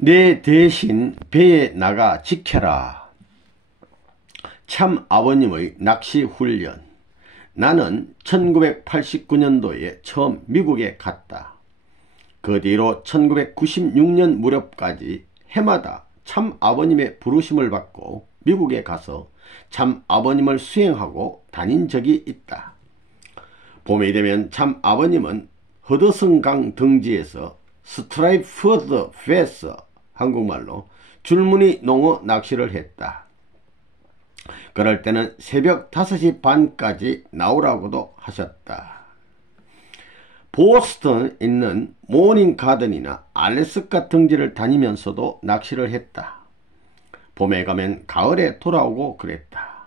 내 대신 배에 나가 지켜라. 참 아버님의 낚시 훈련. 나는 1989년도에 처음 미국에 갔다. 그 뒤로 1996년 무렵까지 해마다 참 아버님의 부르심을 받고 미국에 가서 참 아버님을 수행하고 다닌 적이 있다. 봄이 되면 참 아버님은 허드슨강 등지에서 스트라이프드 패스, 한국말로 줄무늬 농어 낚시를 했다. 그럴 때는 새벽 5시 반까지 나오라고도 하셨다. 보스턴에 있는 모닝 가든이나 알래스카 등지를 다니면서도 낚시를 했다. 봄에 가면 가을에 돌아오고 그랬다.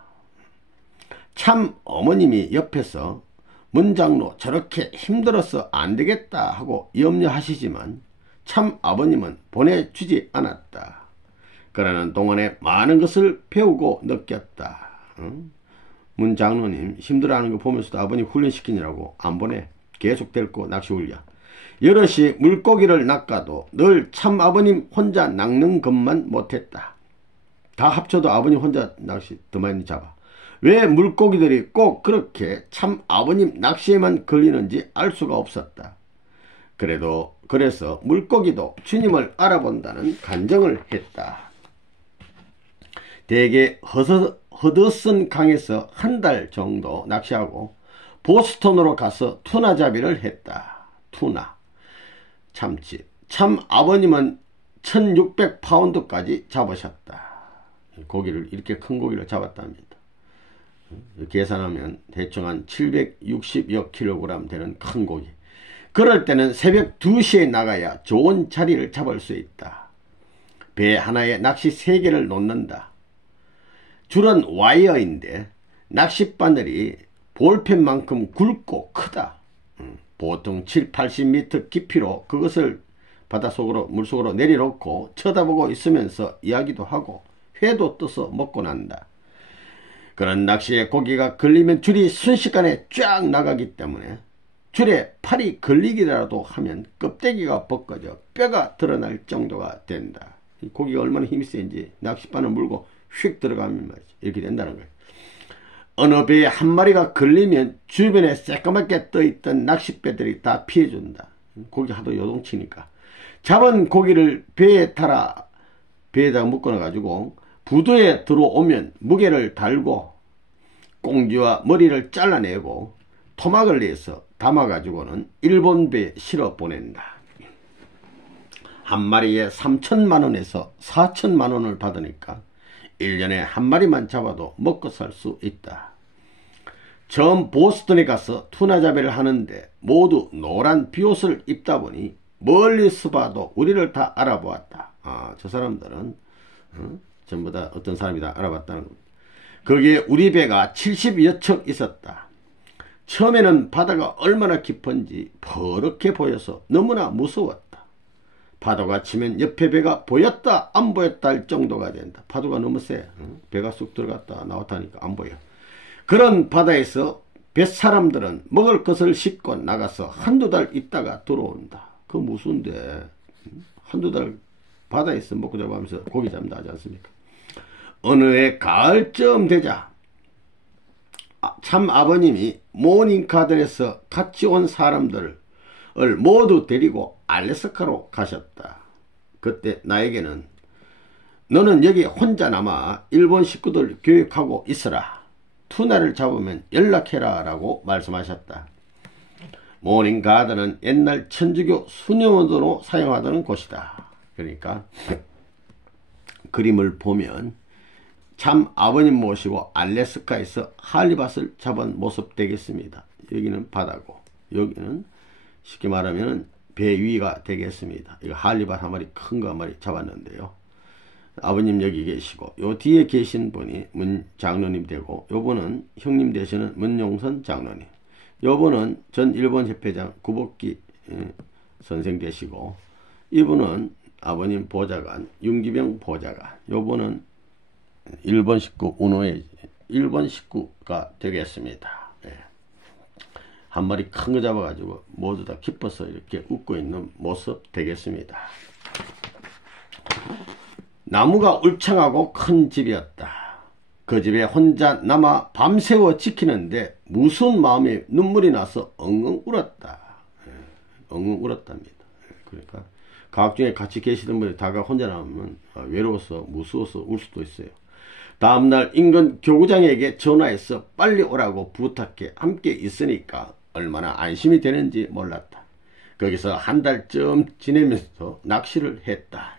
참 어머님이 옆에서 문장로 저렇게 힘들어서 안 되겠다 하고 염려하시지만 참 아버님은 보내주지 않았다. 그러는 동안에 많은 것을 배우고 느꼈다. 문장로님 힘들어하는 거 보면서도 아버님 훈련시키느라고 안 보내. 계속 데리고 낚시 훈련. 여럿이 물고기를 낚아도 늘 참 아버님 혼자 낚는 것만 못했다. 다 합쳐도 아버님 혼자 낚시 더 많이 잡아. 왜 물고기들이 꼭 그렇게 참 아버님 낚시에만 걸리는지 알 수가 없었다. 그래서 물고기도 주님을 알아본다는 간증을 했다. 대개 허드슨 강에서 한 달 정도 낚시하고 보스턴으로 가서 투나잡이를 했다. 투나, 참치. 참 아버님은 1600파운드까지 잡으셨다. 고기를 이렇게 큰 고기를 잡았답니다. 계산하면 대충 한 760여 킬로그램 되는 큰 고기. 그럴 때는 새벽 2시에 나가야 좋은 자리를 잡을 수 있다. 배 하나에 낚시 3개를 놓는다. 줄은 와이어인데 낚싯바늘이 볼펜만큼 굵고 크다. 보통 7, 80m 깊이로 그것을 바닷속으로 물속으로 내려놓고 쳐다보고 있으면서 이야기도 하고 회도 떠서 먹고 난다. 그런 낚시에 고기가 걸리면 줄이 순식간에 쫙 나가기 때문에 줄에 팔이 걸리기라도 하면 껍데기가 벗겨져 뼈가 드러날 정도가 된다. 이 고기가 얼마나 힘이 세인지 낚싯바늘 물고 휙 들어가면 말이지 이렇게 된다는 거예요. 어느 배에 한 마리가 걸리면 주변에 새까맣게 떠있던 낚싯배들이 다 피해준다. 고기 하도 요동치니까. 잡은 고기를 배에 타라 배에다가 묶어놔가지고 부두에 들어오면 무게를 달고 꽁지와 머리를 잘라내고 토막을 내서 담아가지고는 일본 배에 실어 보낸다. 한 마리에 3천만원에서 4천만원을 받으니까 1년에 한 마리만 잡아도 먹고 살 수 있다. 처음 보스턴에 가서 투나잡이를 하는데 모두 노란 비옷을 입다 보니 멀리서 봐도 우리를 다 알아보았다. 저 사람들은 전부 다 어떤 사람이 다 알아봤다는 겁니다. 거기에 우리 배가 70여 척 있었다. 처음에는 바다가 얼마나 깊은지 퍼렇게 보여서 너무나 무서웠다. 파도가 치면 옆에 배가 보였다 안 보였다 할 정도가 된다. 파도가 너무 세. 배가 쑥 들어갔다 나왔다 하니까 안 보여. 그런 바다에서 뱃사람들은 먹을 것을 싣고 나가서 한두 달 있다가 들어온다. 그 무슨데 한두 달 바다에서 먹고 잡으면서 고기 잡는다 하지 않습니까? 어느 해 가을쯤 되자 참 아버님이 모닝가든에서 같이 온 사람들을 모두 데리고 알래스카로 가셨다. 그때 나에게는 너는 여기 혼자 남아 일본 식구들 교육하고 있으라. 투나를 잡으면 연락해라 라고 말씀하셨다. 모닝가든은 옛날 천주교 수녀원으로 사용하던 곳이다. 그러니까 그림을 보면 참 아버님 모시고 알래스카에서 할리밭을 잡은 모습 되겠습니다. 여기는 바다고 여기는 쉽게 말하면 배 위가 되겠습니다. 이거 할리밭 한 마리 큰 거 한 마리 잡았는데요. 아버님 여기 계시고 요 뒤에 계신 분이 문 장로님 되고 요분은 형님 되시는 문용선 장로님, 요분은 전 일본 협회장 구복기 선생 되시고 이분은 아버님 보좌관 윤기병 보좌관, 요분은 일본 식구 운호의 일본 식구가 되겠습니다. 한 마리 큰 거 잡아가지고 모두 다 기뻐서 이렇게 웃고 있는 모습 되겠습니다. 나무가 울창하고 큰 집이었다. 그 집에 혼자 남아 밤새워 지키는데 무슨 마음에 눈물이 나서 엉엉 울었다. 엉엉 울었답니다. 그러니까 가옥 중에 같이 계시던 분이 다가 혼자 남으면 외로워서 무서워서 울 수도 있어요. 다음날 인근 교구장에게 전화해서 빨리 오라고 부탁해 함께 있으니까 얼마나 안심이 되는지 몰랐다. 거기서 한 달쯤 지내면서 낚시를 했다.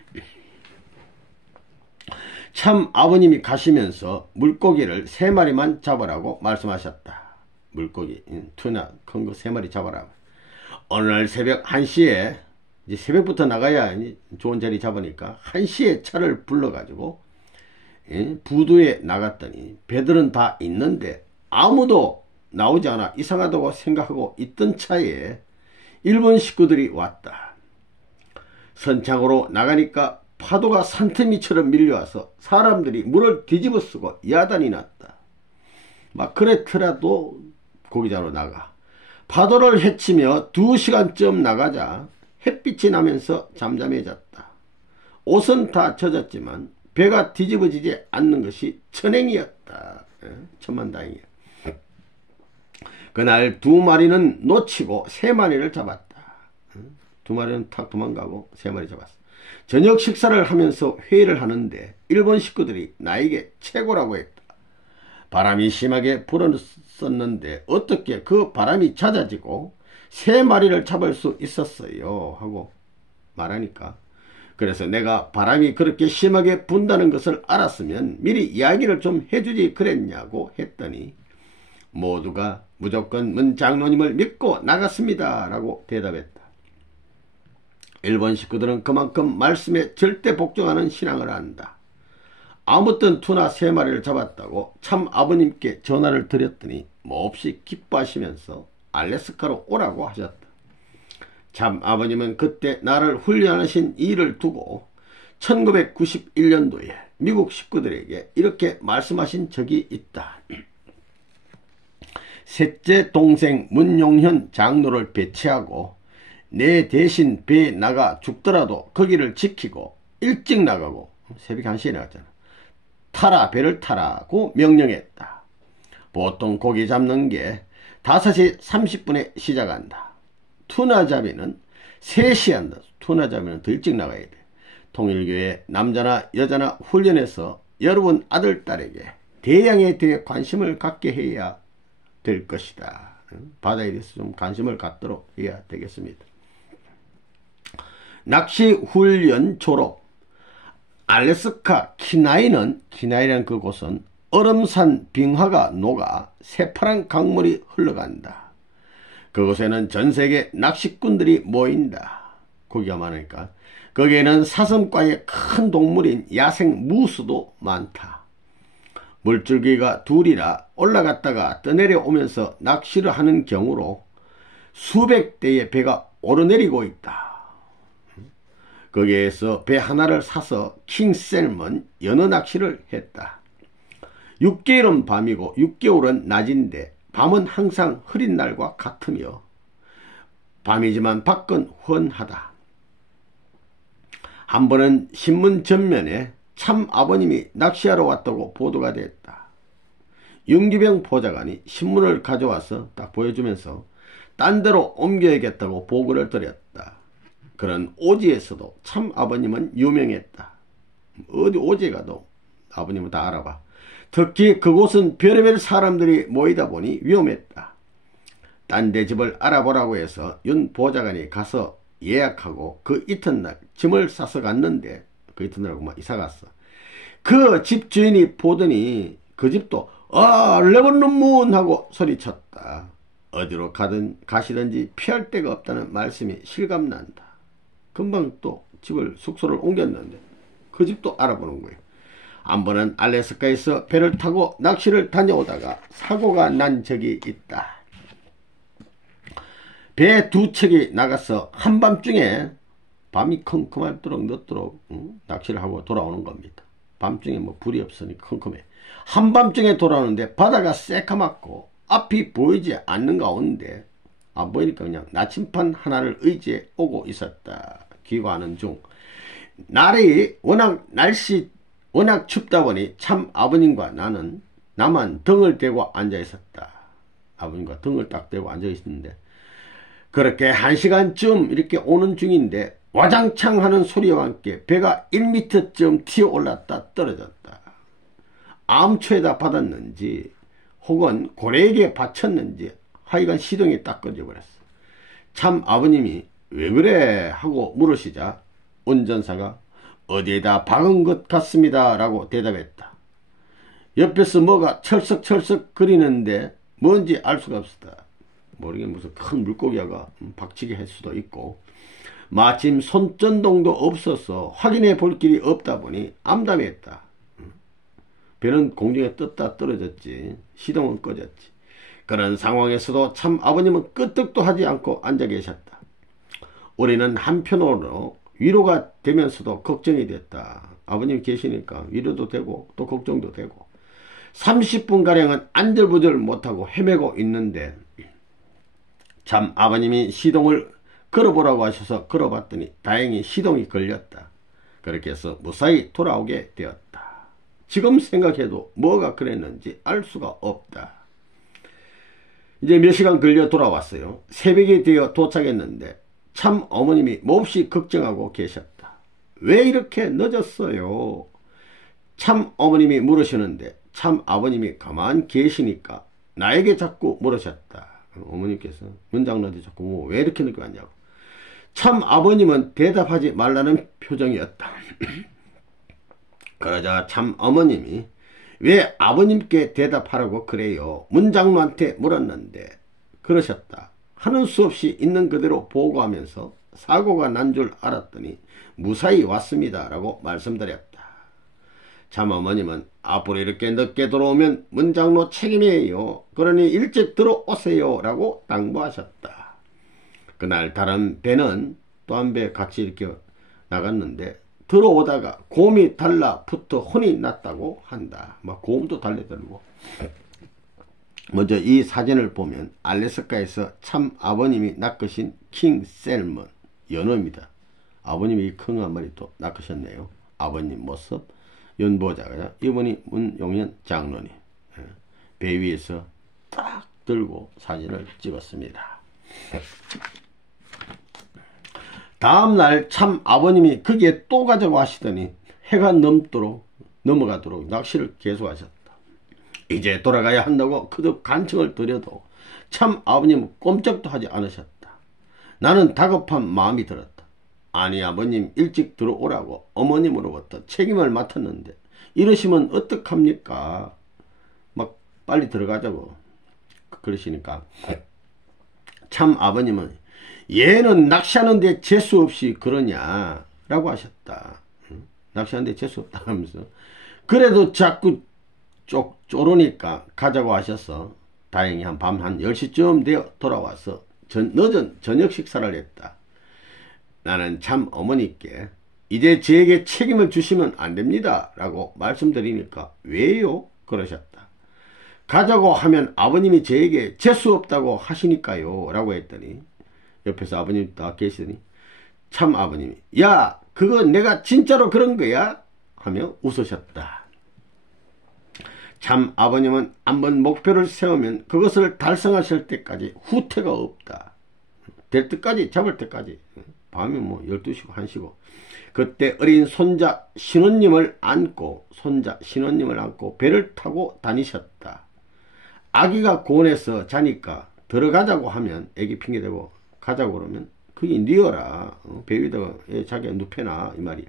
참 아버님이 가시면서 물고기를 3마리만 잡으라고 말씀하셨다. 물고기, 투나 큰 거 3마리 잡아라. 어느 날 새벽 1시에, 이제 새벽부터 나가야 좋은 자리 잡으니까 1시에 차를 불러가지고 부두에 나갔더니 배들은 다 있는데 아무도 나오지 않아 이상하다고 생각하고 있던 차에 일본 식구들이 왔다. 선창으로 나가니까 파도가 산더미처럼 밀려와서 사람들이 물을 뒤집어 쓰고 야단이 났다. 막 그랬더라도 고기자로 나가. 파도를 헤치며 2시간쯤 나가자 햇빛이 나면서 잠잠해졌다. 옷은 다 젖었지만 배가 뒤집어지지 않는 것이 천행이었다. 천만다행이야. 그날 2마리는 놓치고 3마리를 잡았다. 2마리는 탁 도망가고 3마리 잡았어. 저녁 식사를 하면서 회의를 하는데 일본 식구들이 나에게 최고라고 했다. 바람이 심하게 불었었는데 어떻게 그 바람이 잦아지고 3마리를 잡을 수 있었어요 하고 말하니까, 그래서 내가 바람이 그렇게 심하게 분다는 것을 알았으면 미리 이야기를 좀 해주지 그랬냐고 했더니 모두가 무조건 문 장로님을 믿고 나갔습니다 라고 대답했다. 일본 식구들은 그만큼 말씀에 절대 복종하는 신앙을 한다. 아무튼 투나 3마리를 잡았다고 참 아버님께 전화를 드렸더니 몹시 기뻐하시면서 알래스카로 오라고 하셨다. 참 아버님은 그때 나를 훈련하신 일을 두고 1991년도에 미국 식구들에게 이렇게 말씀하신 적이 있다. 셋째 동생 문용현 장로를 배치하고 내 대신 배에 나가 죽더라도 거기를 지키고 일찍 나가고 새벽 1시에 나갔잖아. 타라, 배를 타라고 명령했다. 보통 고기 잡는 게 5시 30분에 시작한다. 투나잡이는 3시에 한다. 투나잡이는 더 일찍 나가야 돼. 통일교회 남자나 여자나 훈련해서 여러분 아들, 딸에게 대양에 대해 관심을 갖게 해야 될 것이다. 바다에 대해서 좀 관심을 갖도록 해야 되겠습니다. 낚시 훈련 졸업. 알래스카 키나이라는 그곳은 얼음산 빙하가 녹아 새파란 강물이 흘러간다. 그곳에는 전세계 낚시꾼들이 모인다. 고기가 많으니까. 거기에는 사슴과의 큰 동물인 야생 무수도 많다. 물줄기가 둘이라 올라갔다가 떠내려오면서 낚시를 하는 경우로 수백 대의 배가 오르내리고 있다. 거기에서 배 하나를 사서 킹셀먼 연어 낚시를 했다. 6개월은 밤이고 6개월은 낮인데 밤은 항상 흐린 날과 같으며 밤이지만 밖은 훤하다. 한 번은 신문 전면에 참 아버님이 낚시하러 왔다고 보도가 됐다. 윤기병 보좌관이 신문을 가져와서 딱 보여주면서 딴 데로 옮겨야겠다고 보고를 드렸다. 그런 오지에서도 참 아버님은 유명했다. 어디 오지에 가도 아버님은 다 알아봐. 특히 그곳은 별의별 사람들이 모이다 보니 위험했다. 딴 데 집을 알아보라고 해서 윤 보좌관이 가서 예약하고 그 이튿날 짐을 싸서 갔는데, 그 이튿날 막 이사 갔어. 그 집 주인이 보더니 그 집도 레버논문 하고 소리쳤다. 어디로 가시든지 피할 데가 없다는 말씀이 실감난다. 금방 또 숙소를 옮겼는데 그 집도 알아보는 거예요. 한 번은 알래스카에서 배를 타고 낚시를 다녀오다가 사고가 난 적이 있다. 배 2척이 나가서 한밤중에, 밤이 컴컴할도록 늦도록 낚시를 하고 돌아오는 겁니다. 밤중에 뭐 불이 없으니 컴컴해. 한밤중에 돌아오는데 바다가 새카맣고 앞이 보이지 않는 가운데, 안 보이니까 그냥 나침판 하나를 의지해 오고 있었다. 귀가하는 중 날이 워낙 춥다 보니 참 아버님과 나만 등을 대고 앉아 있었다. 아버님과 등을 딱 대고 앉아 있었는데 그렇게 1시간쯤 이렇게 오는 중인데 와장창 하는 소리와 함께 배가 1m쯤 튀어 올랐다 떨어졌다. 암초에다 받았는지 혹은 고래에게 받쳤는지 하여간 시동이 딱 꺼져버렸어. 참 아버님이 왜 그래 하고 물으시자 운전사가 어디에다 박은 것 같습니다 라고 대답했다. 옆에서 뭐가 철썩철썩 거리는데 뭔지 알 수가 없었다. 모르게 무슨 큰 물고기가 박치게 할 수도 있고 마침 손전등도 없어서 확인해 볼 길이 없다 보니 암담했다. 배는 공중에 떴다 떨어졌지. 시동은 꺼졌지. 그런 상황에서도 참 아버님은 끄떡도 하지 않고 앉아 계셨다. 우리는 한편으로 위로가 되면서도 걱정이 됐다. 아버님 계시니까 위로도 되고 또 걱정도 되고 30분가량은 안절부절 못하고 헤매고 있는데 참 아버님이 시동을 걸어보라고 하셔서 걸어봤더니 다행히 시동이 걸렸다. 그렇게 해서 무사히 돌아오게 되었다. 지금 생각해도 뭐가 그랬는지 알 수가 없다. 이제 몇 시간 걸려 돌아왔어요. 새벽이 되어 도착했는데 참 어머님이 몹시 걱정하고 계셨다. 왜 이렇게 늦었어요? 참 어머님이 물으시는데 참 아버님이 가만 계시니까 나에게 자꾸 물으셨다. 어머님께서 문장로한테 자꾸 뭐 왜 이렇게 늦게 왔냐고. 참 아버님은 대답하지 말라는 표정이었다. 그러자 참 어머님이 왜 아버님께 대답하라고 그래요? 문장로한테 물었는데 그러셨다. 하는 수 없이 있는 그대로 보고하면서 사고가 난 줄 알았더니 무사히 왔습니다 라고 말씀드렸다. 참 어머님은 앞으로 이렇게 늦게 들어오면 문장로 책임이에요. 그러니 일찍 들어오세요 라고 당부하셨다. 그날 다른 배는 또 한 배 같이 이렇게 나갔는데 들어오다가 곰이 달라붙어 혼이 났다고 한다. 막 곰도 달려들고. 먼저 이 사진을 보면 알래스카에서 참 아버님이 낚으신 킹셀먼 연어입니다. 아버님이 큰 한 마리 또 낚으셨네요. 아버님 모습 연보자가 이분이 문용현 장로님 배 위에서 딱 들고 사진을 찍었습니다. 다음날 참 아버님이 거기에 또 가자고 하시더니 해가 넘어가도록 낚시를 계속하셨다. 이제 돌아가야 한다고 그듭 간청을 드려도 참 아버님은 꼼짝도 하지 않으셨다. 나는 다급한 마음이 들었다. 아니 아버님 일찍 들어오라고 어머님으로부터 책임을 맡았는데 이러시면 어떡합니까? 막 빨리 들어가자고 그러시니까 참 아버님은 얘는 낚시하는데 재수 없이 그러냐 라고 하셨다. 낚시하는데 재수 없다 하면서 그래도 자꾸 쪼르니까 가자고 하셔서 다행히 밤 한 10시쯤 되어 돌아와서 늦은 저녁 식사를 했다. 나는 참 어머니께 이제 저에게 책임을 주시면 안 됩니다 라고 말씀드리니까 왜요? 그러셨다. 가자고 하면 아버님이 저에게 재수 없다고 하시니까요 라고 했더니 옆에서 아버님 딱 계시더니 참 아버님이 야 그거 내가 진짜로 그런 거야? 하며 웃으셨다. 참 아버님은 한번 목표를 세우면 그것을 달성하실 때까지 후퇴가 없다. 될 때까지 잡을 때까지 밤에 뭐 12시고 1시고 그때 어린 손자 신혼님을 안고 배를 타고 다니셨다. 아기가 고원해서 자니까 들어가자고 하면 애기 핑계대고 가자고 그러면 그게 뉘어라. 배 위에다가 자기가 눕혀놔 이 말이야.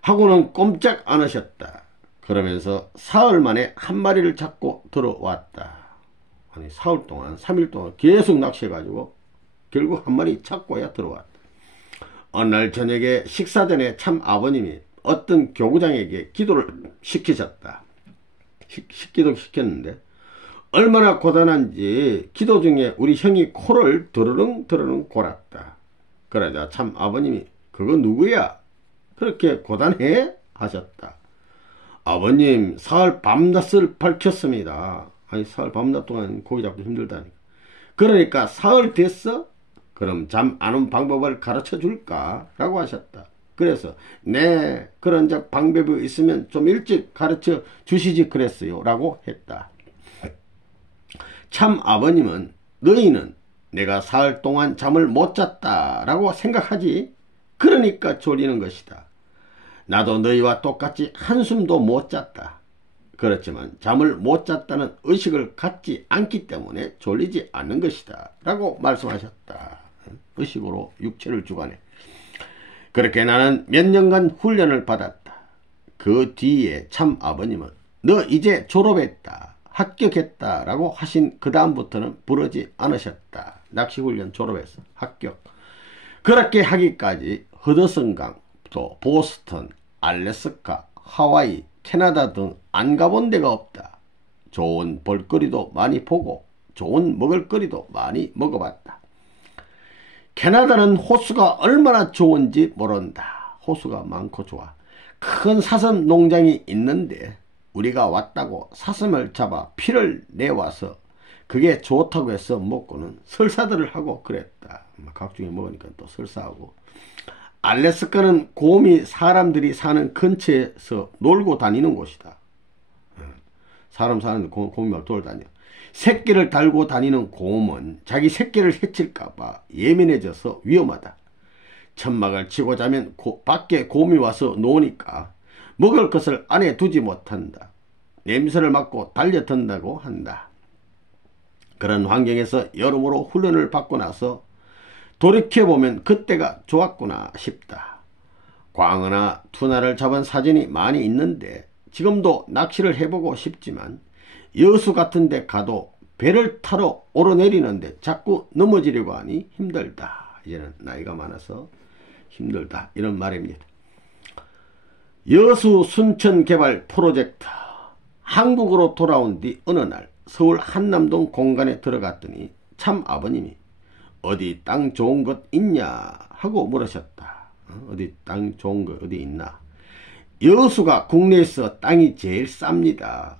하고는 꼼짝 안 하셨다. 그러면서 사흘 만에 한 마리를 잡고 들어왔다. 아니 사흘 동안 3일 동안 계속 낚시해가지고 결국 한 마리 잡고야 들어왔다. 어느 날 저녁에 식사 전에 참 아버님이 어떤 교구장에게 기도를 시키셨다. 기도 시켰는데 얼마나 고단한지 기도 중에 우리 형이 코를 드르릉 골았다. 그러자 참 아버님이 그거 누구야? 그렇게 고단해? 하셨다. 아버님 사흘 밤낮을 밝혔습니다. 아니 사흘 밤낮 동안 고기 잡기 힘들다니까. 그러니까 사흘 됐어? 그럼 잠 안 온 방법을 가르쳐 줄까? 라고 하셨다. 그래서 네, 그런 방법이 있으면 좀 일찍 가르쳐 주시지 그랬어요 라고 했다. 참 아버님은 너희는 내가 사흘 동안 잠을 못 잤다 라고 생각하지, 그러니까 졸리는 것이다. 나도 너희와 똑같이 한숨도 못 잤다. 그렇지만 잠을 못 잤다는 의식을 갖지 않기 때문에 졸리지 않는 것이다 라고 말씀하셨다. 의식으로 육체를 주관해. 그렇게 나는 몇 년간 훈련을 받았다. 그 뒤에 참 아버님은 너 이제 졸업했다, 합격했다 라고 하신 그 다음부터는 부르지 않으셨다. 낚시훈련 졸업해서 합격. 그렇게 하기까지 허드슨강, 또 보스턴, 알래스카, 하와이, 캐나다 등 안 가본 데가 없다. 좋은 볼거리도 많이 보고 좋은 먹을거리도 많이 먹어봤다. 캐나다는 호수가 얼마나 좋은지 모른다. 호수가 많고 좋아. 큰 사슴 농장이 있는데 우리가 왔다고 사슴을 잡아 피를 내와서 그게 좋다고 해서 먹고는 설사들을 하고 그랬다. 각종에 먹으니까 또 설사하고. 알래스카는 곰이 사람들이 사는 근처에서 놀고 다니는 곳이다. 사람 사는데 곰이 막 돌아다녀. 새끼를 달고 다니는 곰은 자기 새끼를 해칠까봐 예민해져서 위험하다. 천막을 치고 자면 밖에 곰이 와서 노니까 먹을 것을 안에 두지 못한다. 냄새를 맡고 달려든다고 한다. 그런 환경에서 여러모로 훈련을 받고 나서 돌이켜보면 그때가 좋았구나 싶다. 광어나 투나를 잡은 사진이 많이 있는데 지금도 낚시를 해보고 싶지만 여수 같은 데 가도 배를 타러 오르내리는데 자꾸 넘어지려고 하니 힘들다. 이제는 나이가 많아서 힘들다. 이런 말입니다. 여수 순천 개발 프로젝트. 한국으로 돌아온 뒤 어느 날 서울 한남동 공간에 들어갔더니 참 아버님이 어디 땅 좋은 것 있냐 하고 물으셨다. 어디 땅 좋은 거 어디 있나. 여수가 국내에서 땅이 제일 쌉니다.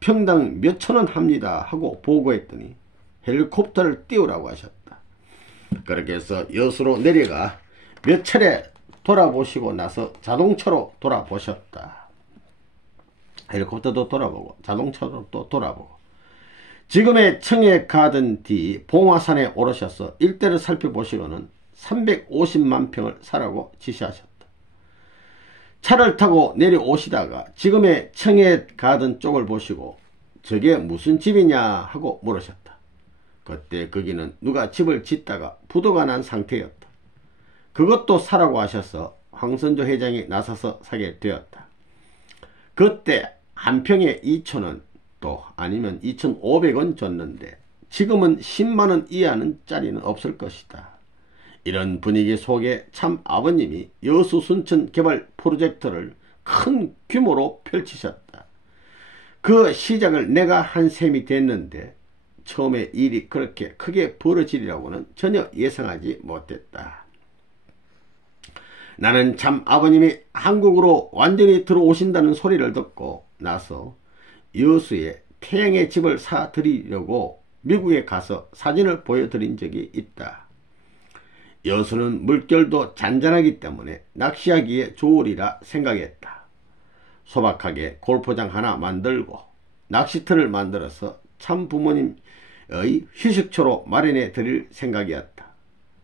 평당 몇천원 합니다 하고 보고했더니 헬리콥터를 띄우라고 하셨다. 그렇게 해서 여수로 내려가 몇 차례 돌아보시고 나서 자동차로 돌아보셨다. 헬리콥터도 돌아보고 자동차로 또 돌아보고 지금의 청해 가든 뒤 봉화산에 오르셔서 일대를 살펴보시고는 350만 평을 사라고 지시하셨다. 차를 타고 내려오시다가 지금의 청해 가든 쪽을 보시고 저게 무슨 집이냐 하고 물으셨다. 그때 거기는 누가 집을 짓다가 부도가 난 상태였다. 그것도 사라고 하셔서 황선조 회장이 나서서 사게 되었다. 그때 한 평에 2,000원 또 아니면 2,500원 줬는데 지금은 10만원 이하는 짜리는 없을 것이다. 이런 분위기 속에 참 아버님이 여수 순천 개발 프로젝트를 큰 규모로 펼치셨다. 그 시작을 내가 한 셈이 됐는데 처음에 일이 그렇게 크게 벌어지리라고는 전혀 예상하지 못했다. 나는 참 아버님이 한국으로 완전히 들어오신다는 소리를 듣고 나서 여수에 태양의 집을 사드리려고 미국에 가서 사진을 보여드린 적이 있다. 여수는 물결도 잔잔하기 때문에 낚시하기에 좋으리라 생각했다. 소박하게 골프장 하나 만들고 낚시터를 만들어서 참 부모님의 휴식처로 마련해 드릴 생각이었다.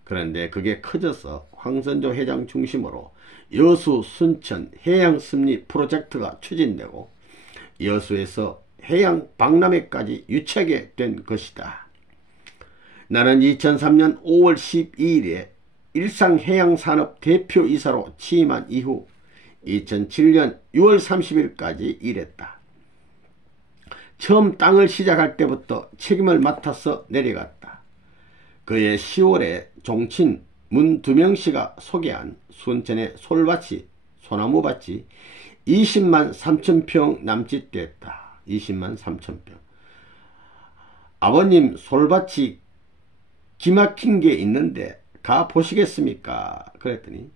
그런데 그게 커져서 황선조 회장 중심으로 여수 순천 해양섭리 프로젝트가 추진되고 여수에서 해양 박람회까지 유치하게 된 것이다. 나는 2003년 5월 12일에 일상해양산업 대표이사로 취임한 이후 2007년 6월 30일까지 일했다. 처음 땅을 시작할 때부터 책임을 맡아서 내려갔다. 그해 10월에 종친 문두명씨가 소개한 순천의 솔밭이 소나무밭이 20만 3천 평 남짓됐다. 20만 3천 평. 아버님 솔밭이 기막힌 게 있는데 가 보시겠습니까? 그랬더니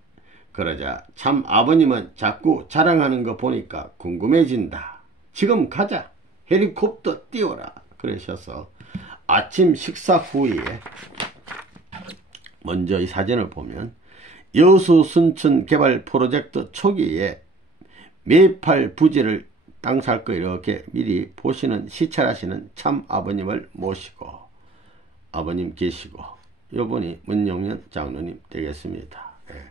그러자 참 아버님은 자꾸 자랑하는 거 보니까 궁금해진다. 지금 가자. 헬리콥터 띄워라. 그러셔서 아침 식사 후에 먼저 이 사진을 보면 여수 순천 개발 프로젝트 초기에 매입할 부지를 땅 살 거 이렇게 미리 보시는 시찰하시는 참 아버님을 모시고 아버님 계시고 요분이 문영년 장로님 되겠습니다. 예.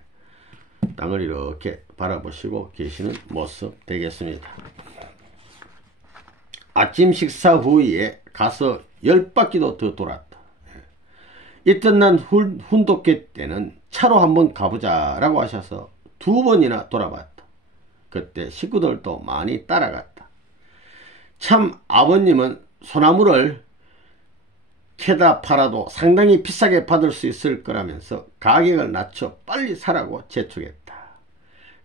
땅을 이렇게 바라보시고 계시는 모습 되겠습니다. 아침 식사 후에 가서 10바퀴도 더 돌았다. 예. 이튿날 훈독회 때는 차로 한번 가보자 라고 하셔서 2번이나 돌아봤다. 그때 식구들도 많이 따라갔다. 참 아버님은 소나무를 캐다 팔아도 상당히 비싸게 받을 수 있을 거라면서 가격을 낮춰 빨리 사라고 재촉했다.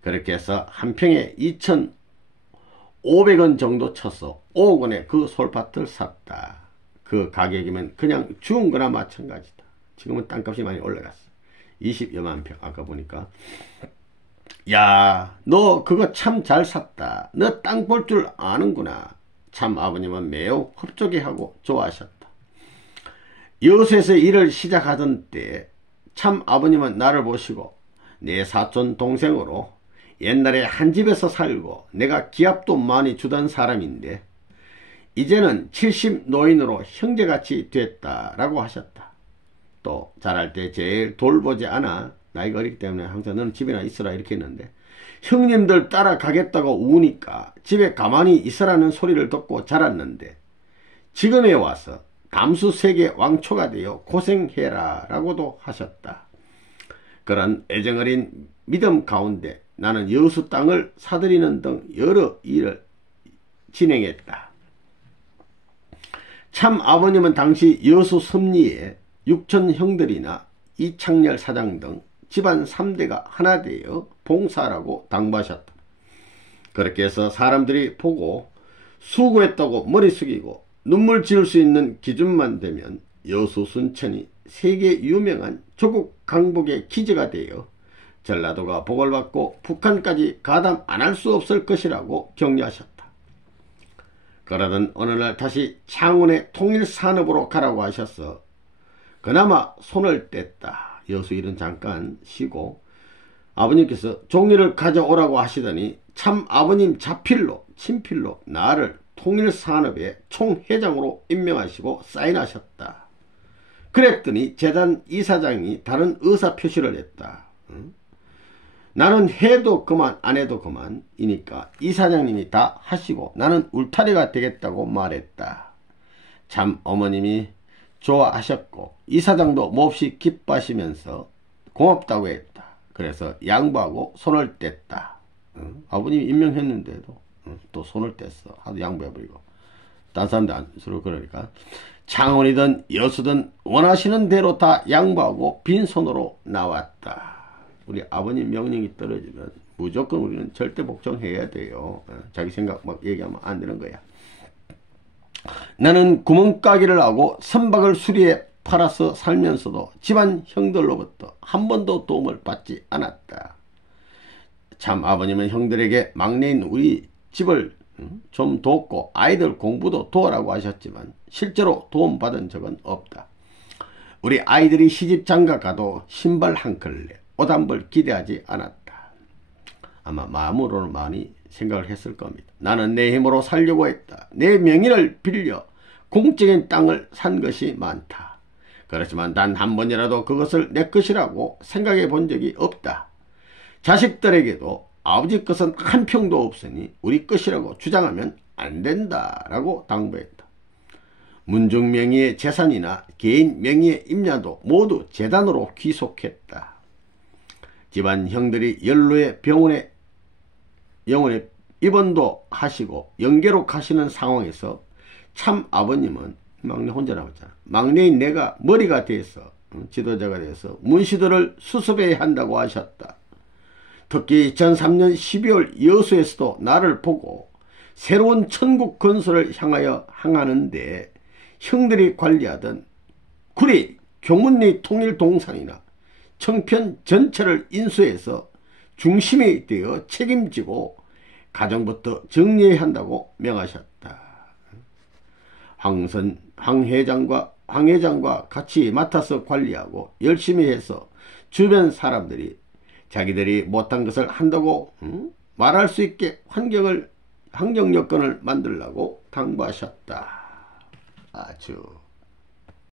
그렇게 해서 한 평에 2,500원 정도 쳐서 5억 원에 그 솔밭을 샀다. 그 가격이면 그냥 주운 거나 마찬가지다. 지금은 땅값이 많이 올라갔어. 20여만 평. 아까 보니까 야, 너 그거 참 잘 샀다. 너 땅 볼 줄 아는구나. 참 아버님은 매우 흡족해하고 좋아하셨다. 여수에서 일을 시작하던 때 참 아버님은 나를 보시고 내 사촌 동생으로 옛날에 한 집에서 살고 내가 기합도 많이 주던 사람인데 이제는 70 노인으로 형제같이 됐다라고 하셨다. 또 자랄 때 제일 돌보지 않아 나이가 어리기 때문에 항상 너는 집에나 있으라 이렇게 했는데 형님들 따라가겠다고 우니까 집에 가만히 있으라는 소리를 듣고 자랐는데 지금에 와서 담수 세계 왕초가 되어 고생해라 라고도 하셨다. 그런 애정어린 믿음 가운데 나는 여수 땅을 사들이는 등 여러 일을 진행했다. 참 아버님은 당시 여수 섭리에 육촌 형들이나 이창렬 사장 등 집안 3대가 하나 되어 봉사하라고 당부하셨다. 그렇게 해서 사람들이 보고 수고했다고 머리 숙이고 눈물 지을 수 있는 기준만 되면 여수 순천이 세계 유명한 조국 강복의 기지가 되어 전라도가 복을 받고 북한까지 가담 안 할 수 없을 것이라고 격려하셨다. 그러던 어느 날 다시 창원의 통일산업으로 가라고 하셔서 그나마 손을 뗐다. 여수 일은 잠깐 쉬고 아버님께서 종이를 가져오라고 하시더니 참 아버님 자필로 친필로 나를 통일산업의 총회장으로 임명하시고 사인하셨다. 그랬더니 재단 이사장이 다른 의사표시를 했다. 나는 해도 그만 안 해도 그만 이니까 이사장님이 다 하시고 나는 울타리가 되겠다고 말했다. 참 어머님이 좋아하셨고 이사장도 몹시 기뻐하시면서 고맙다고 했다. 그래서 양보하고 손을 뗐다. 아버님이 임명했는데도 또 손을 뗐어. 하도 양보해버리고 딴 사람들 안 서로 그러니까 창원이든 여수든 원하시는 대로 다 양보하고 빈손으로 나왔다. 우리 아버님 명령이 떨어지면 무조건 우리는 절대 복종해야 돼요. 자기 생각 막 얘기하면 안 되는 거야. 나는 구멍가게를 하고 선박을 수리해 팔아서 살면서도 집안 형들로부터 한 번도 도움을 받지 않았다. 참 아버님은 형들에게 막내인 우리 집을 좀 돕고 아이들 공부도 도와라고 하셨지만 실제로 도움받은 적은 없다. 우리 아이들이 시집 장가 가도 신발 한 켤레, 옷 한 벌 기대하지 않았다. 아마 마음으로는 많이 생각을 했을 겁니다. 나는 내 힘으로 살려고 했다. 내 명의를 빌려 공적인 땅을 산 것이 많다. 그렇지만 단 한 번이라도 그것을 내 것이라고 생각해 본 적이 없다. 자식들에게도 아버지 것은 한 평도 없으니 우리 것이라고 주장하면 안 된다라고 당부했다. 문중 명의의 재산이나 개인 명의의 임야도 모두 재단으로 귀속했다. 집안 형들이 연로의 병원에 영원에 입원도 하시고 연계로 가시는 상황에서 참 아버님은 막내 혼자 남았잖아. 막내인 내가 머리가 돼서 지도자가 돼서 문시들을 수습해야 한다고 하셨다. 특히 2003년 12월 여수에서도 나를 보고 새로운 천국 건설을 향하여 항하는데 형들이 관리하던 구리 교문리 통일동산이나 청편 전체를 인수해서 중심이 되어 책임지고 가정부터 정리해야 한다고 명하셨다. 황 회장과 같이 맡아서 관리하고 열심히 해서 주변 사람들이 자기들이 못한 것을 한다고 말할 수 있게 환경 여건을 만들라고 당부하셨다. 아주